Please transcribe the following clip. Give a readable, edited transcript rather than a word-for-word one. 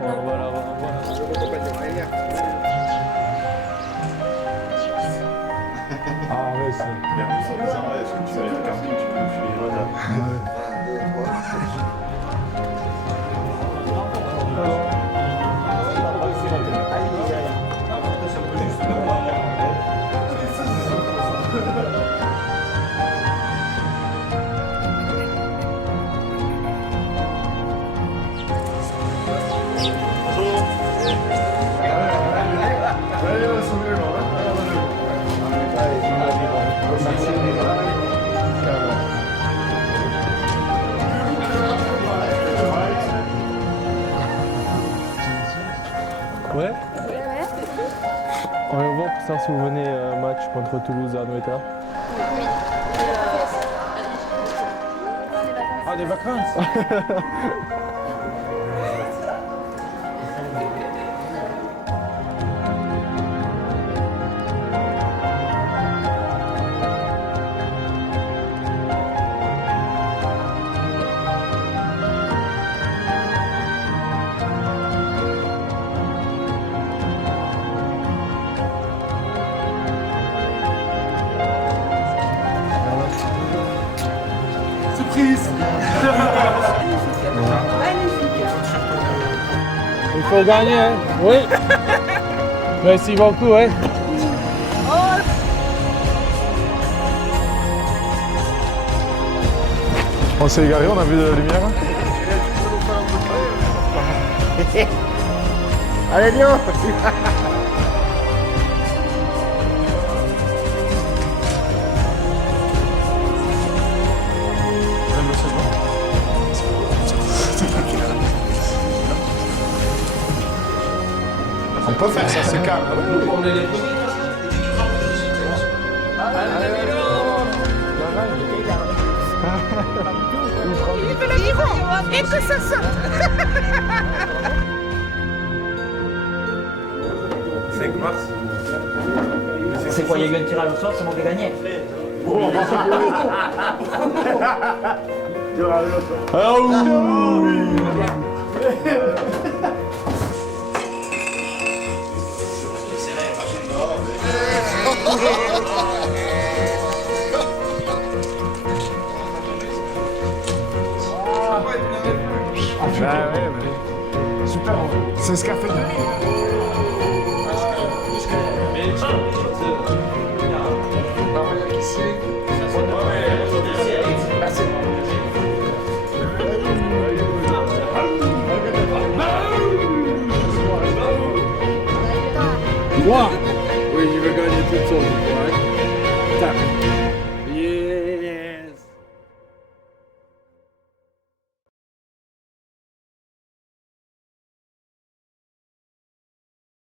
Voilà, voilà. Ah ouais, c'est... Mais en plus, en disant, est-ce que tu as le camping, tu peux me filer voilà. Ouais. On va voir pour savoir si vous venez match contre Toulouse à Noël. Ah, des vacances. Surprise. Il faut gagner, hein. Oui. Merci beaucoup, hein. On s'est égaré, on a vu de la lumière. Allez, Lyon. On peut faire ça, c'est calme. Et que ça sorte. 5 mars. C'est quoi, il y a eu un tirage au sort, c'est moi qui ai gagné. Bah ouais, mais... Super, c'est ce qu'a fait Denis. Moi. Oui, je veux gagner toute seule.